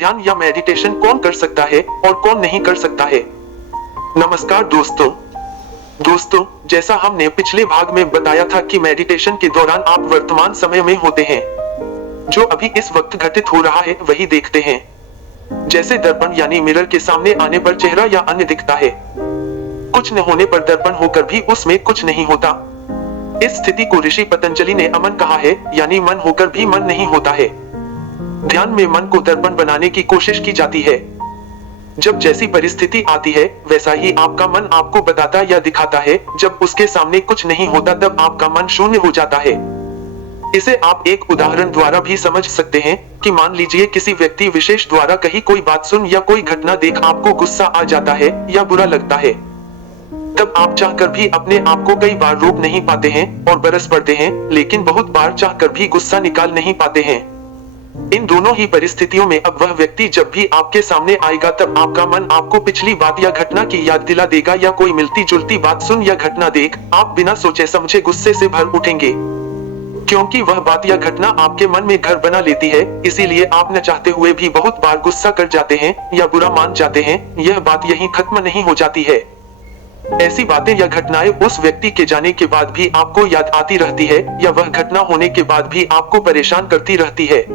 ध्यान या मेडिटेशन कौन कर सकता है और कौन नहीं कर सकता है। नमस्कार दोस्तों, जैसा हमने पिछले भाग में बताया था कि मेडिटेशन के दौरान आप वर्तमान समय में होते हैं। जो अभी इस वक्त घटित हो रहा है वही देखते हैं। जैसे दर्पण यानी मिरर के सामने आने पर चेहरा या अन्य दिखता है। कुछ न होने पर दर्पण होकर भी उसमें कुछ नहीं होता। इस स्थिति को ऋषि पतंजलि ने अमन कहा है, यानी मन होकर भी मन नहीं होता है। ध्यान में मन को दर्पण बनाने की कोशिश की जाती है। जब जैसी परिस्थिति आती है वैसा ही आपका मन आपको बताता या दिखाता है। जब उसके सामने कुछ नहीं होता तब आपका मन शून्य हो जाता है। इसे आप एक उदाहरण द्वारा भी समझ सकते हैं कि मान लीजिए किसी व्यक्ति विशेष द्वारा कही कोई बात सुन या कोई घटना देख आपको गुस्सा आ जाता है या बुरा लगता है। तब आप चाहकर भी अपने आप को कई बार रोक नहीं पाते हैं और बरस पड़ते हैं, लेकिन बहुत बार चाहकर भी गुस्सा निकाल नहीं पाते हैं। इन दोनों ही परिस्थितियों में अब वह व्यक्ति जब भी आपके सामने आएगा तब आपका मन आपको पिछली बात या घटना की याद दिला देगा, या कोई मिलती जुलती बात सुन या घटना देख आप बिना सोचे समझे गुस्से से भर उठेंगे। क्योंकि वह बात या घटना आपके मन में घर बना लेती है, इसीलिए आप न चाहते हुए भी बहुत बार गुस्सा कर जाते हैं या बुरा मान जाते हैं। यह बात यहीं खत्म नहीं हो जाती है। ऐसी बातें या घटनाएं उस व्यक्ति के जाने के बाद भी आपको याद आती रहती है, या वह घटना होने के बाद भी आपको परेशान करती रहती है।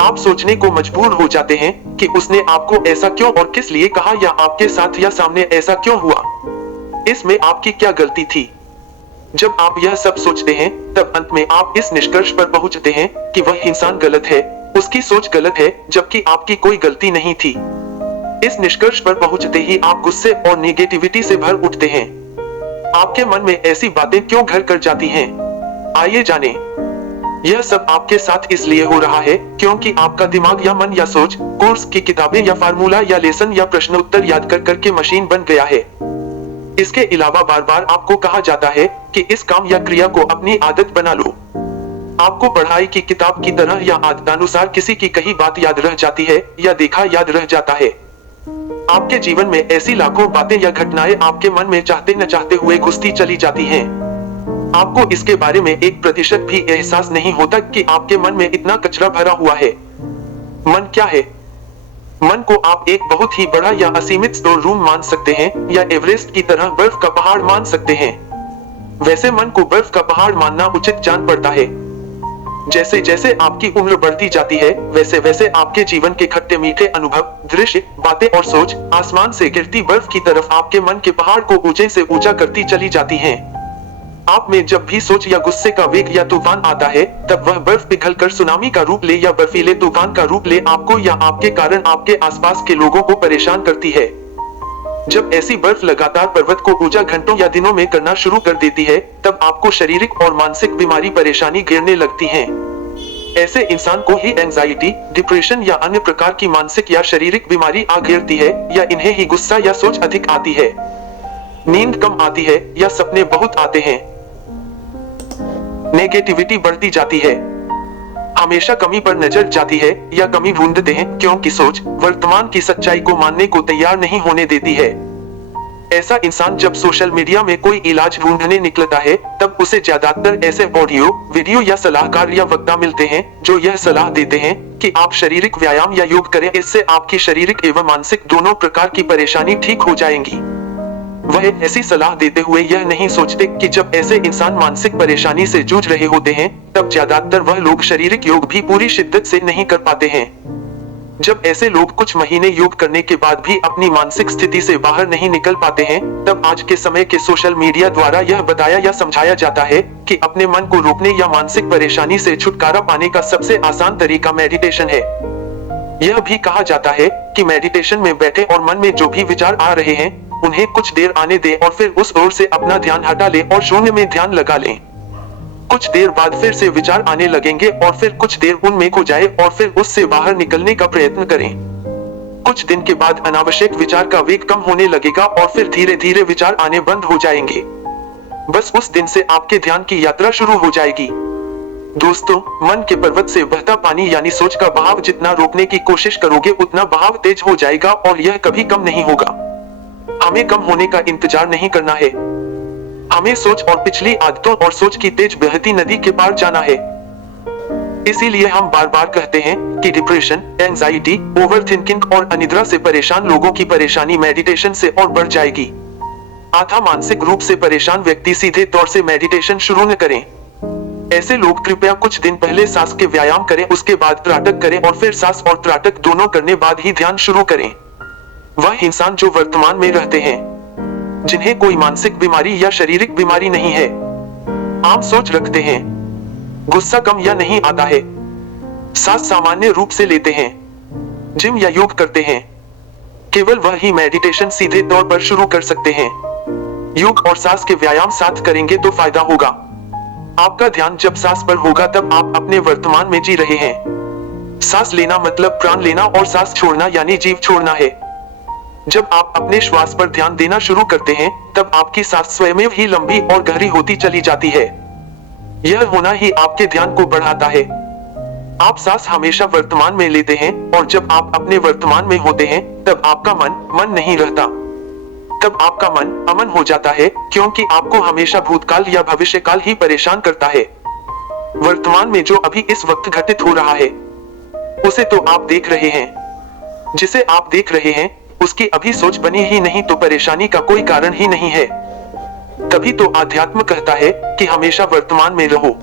आप सोचने को मजबूर हो जाते हैं कि उसने आपको ऐसा क्यों और किस लिए कहा, या आपके साथ या सामने ऐसा क्यों हुआ, इसमें आपकी क्या गलती थी। जब आप यह सब सोचते हैं तब अंत में आप इस निष्कर्ष पर पहुंचते हैं कि वह इंसान गलत है, उसकी सोच गलत है, जबकि आपकी कोई गलती नहीं थी। इस निष्कर्ष पर पहुंचते ही आप गुस्से और नेगेटिविटी से भर उठते हैं। आपके मन में ऐसी बातें क्यों घर कर जाती हैं? आइए जानें। यह सब आपके साथ इसलिए हो रहा है क्योंकि आपका दिमाग या मन या सोच कोर्स की किताबें या फार्मूला या लेसन या प्रश्न उत्तर याद कर करके मशीन बन गया है। इसके अलावा बार बार आपको कहा जाता है कि इस काम या क्रिया को अपनी आदत बना लो। आपको पढ़ाई की किताब की तरह या आदतानुसार किसी की कही बात याद रह जाती है या देखा याद रह जाता है। आपके जीवन में ऐसी लाखों बातें या घटनाएं आपके मन में चाहते न चाहते हुए घुसती चली जाती हैं। आपको इसके बारे में 1% भी एहसास नहीं होता कि आपके मन में इतना कचरा भरा हुआ है। मन क्या है? मन को आप एक बहुत ही बड़ा या असीमित स्टोर रूम मान सकते हैं, या एवरेस्ट की तरह बर्फ का पहाड़ मान सकते हैं। वैसे मन को बर्फ का पहाड़ मानना उचित जान पड़ता है। जैसे जैसे आपकी उम्र बढ़ती जाती है वैसे वैसे आपके जीवन के खट्टे मीठे अनुभव, दृश्य, बातें और सोच आसमान से गिरती बर्फ की तरफ आपके मन के पहाड़ को ऊंचे से ऊंचा करती चली जाती हैं। आप में जब भी सोच या गुस्से का वेग या तूफान आता है तब वह बर्फ पिघलकर सुनामी का रूप ले या बर्फीले तूफान का रूप ले आपको या आपके कारण आपके आसपास के लोगों को परेशान करती है। जब ऐसी बर्फ लगातार पर्वत को ऊंचा घंटों या दिनों में करना शुरू कर देती है तब आपको शारीरिक और मानसिक बीमारी परेशानी घेरने लगती हैं। ऐसे इंसान को ही एंजाइटी, डिप्रेशन या अन्य प्रकार की मानसिक या शारीरिक बीमारी आ घेरती है, या इन्हें ही गुस्सा या सोच अधिक आती है, नींद कम आती है या सपने बहुत आते हैं, नेगेटिविटी बढ़ती जाती है, हमेशा कमी पर नजर जाती है या कमी ढूंढते हैं क्योंकि सोच वर्तमान की सच्चाई को मानने को तैयार नहीं होने देती है। ऐसा इंसान जब सोशल मीडिया में कोई इलाज ढूंढने निकलता है तब उसे ज्यादातर ऐसे ऑडियो, वीडियो या सलाहकार या वक्ता मिलते हैं जो यह सलाह देते हैं कि आप शारीरिक व्यायाम या योग करें, इससे आपकी शारीरिक एवं मानसिक दोनों प्रकार की परेशानी ठीक हो जाएंगी। वह ऐसी सलाह देते हुए यह नहीं सोचते कि जब ऐसे इंसान मानसिक परेशानी से जूझ रहे होते हैं तब ज्यादातर वह लोग शारीरिक योग भी पूरी शिद्दत से नहीं कर पाते हैं। जब ऐसे लोग कुछ महीने योग करने के बाद भी अपनी मानसिक स्थिति से बाहर नहीं निकल पाते हैं तब आज के समय के सोशल मीडिया द्वारा यह बताया या समझाया जाता है कि अपने मन को रोकने या मानसिक परेशानी से छुटकारा पाने का सबसे आसान तरीका मेडिटेशन है। यह भी कहा जाता है कि मेडिटेशन में बैठे और मन में जो भी विचार आ रहे हैं उन्हें कुछ देर आने दें और फिर उस ओर से अपना ध्यान हटा लें और शून्य में ध्यान लगा लें। कुछ देर बाद फिर से विचार आने लगेंगे और फिर कुछ देर उनमें खो जाए और फिर उससे बाहर निकलने का प्रयत्न करें। कुछ दिन के बाद अनावश्यक विचार का वेग कम होने लगेगा और फिर धीरे धीरे विचार आने बंद हो जाएंगे। बस उस दिन से आपके ध्यान की यात्रा शुरू हो जाएगी। दोस्तों, मन के पर्वत से बहता पानी यानी सोच का बहाव जितना रोकने की कोशिश करोगे उतना बहाव तेज हो जाएगा और यह कभी कम नहीं होगा। हमें कम होने का इंतजार नहीं करना है, हमें सोच और पिछली आदतों और सोच की तेज बहती नदी के पार जाना है। इसीलिए हम बार बार कहते हैं कि डिप्रेशन, एंजाइटी, ओवरथिंकिंग और अनिद्रा से परेशान लोगों की परेशानी मेडिटेशन से और बढ़ जाएगी। आधा मानसिक रूप से परेशान व्यक्ति सीधे तौर से मेडिटेशन शुरू न करें। ऐसे लोग कृपया कुछ दिन पहले सांस के व्यायाम करें, उसके बाद त्राटक करें और फिर सांस और त्राटक दोनों करने बाद ही ध्यान शुरू करें। वह इंसान जो वर्तमान में रहते हैं, जिन्हें कोई मानसिक बीमारी या शारीरिक बीमारी नहीं है, आम सोच रखते हैं, गुस्सा कम या नहीं आता है, सांस सामान्य रूप से लेते हैं, जिम या योग करते हैं, केवल वह ही मेडिटेशन सीधे तौर पर शुरू कर सकते हैं। योग और सांस के व्यायाम साथ करेंगे तो फायदा होगा। आपका ध्यान जब सांस पर होगा तब आप अपने वर्तमान में जी रहे हैं। सांस लेना मतलब प्राण लेना और सांस छोड़ना यानी जीव छोड़ना है। जब आप अपने श्वास पर ध्यान देना शुरू करते हैं तब आपकी सांस स्वयं ही लंबी और गहरी होती चली जाती है। यह होना ही आपके ध्यान को बढ़ाता है। आप सांस हमेशा वर्तमान में लेते हैं और जब आप अपने वर्तमान में होते हैं तब आपका मन नहीं रहता। तब आपका मन अमन हो जाता है, क्योंकि आपको हमेशा भूतकाल या भविष्यकाल ही परेशान करता है। वर्तमान में जो अभी इस वक्त घटित हो रहा है उसे तो आप देख रहे हैं। जिसे आप देख रहे हैं उसकी अभी सोच बनी ही नहीं तो परेशानी का कोई कारण ही नहीं है। तभी तो आध्यात्म कहता है कि हमेशा वर्तमान में रहो।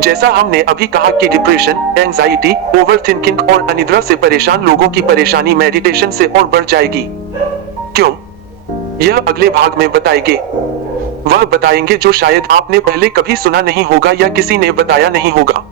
जैसा हमने अभी कहा कि डिप्रेशन, एंजाइटी, ओवरथिंकिंग और अनिद्रा से परेशान लोगों की परेशानी मेडिटेशन से और बढ़ जाएगी। क्यों? यह अगले भाग में बताएंगे। वह बताएंगे जो शायद आपने पहले कभी सुना नहीं होगा या किसी ने बताया नहीं होगा।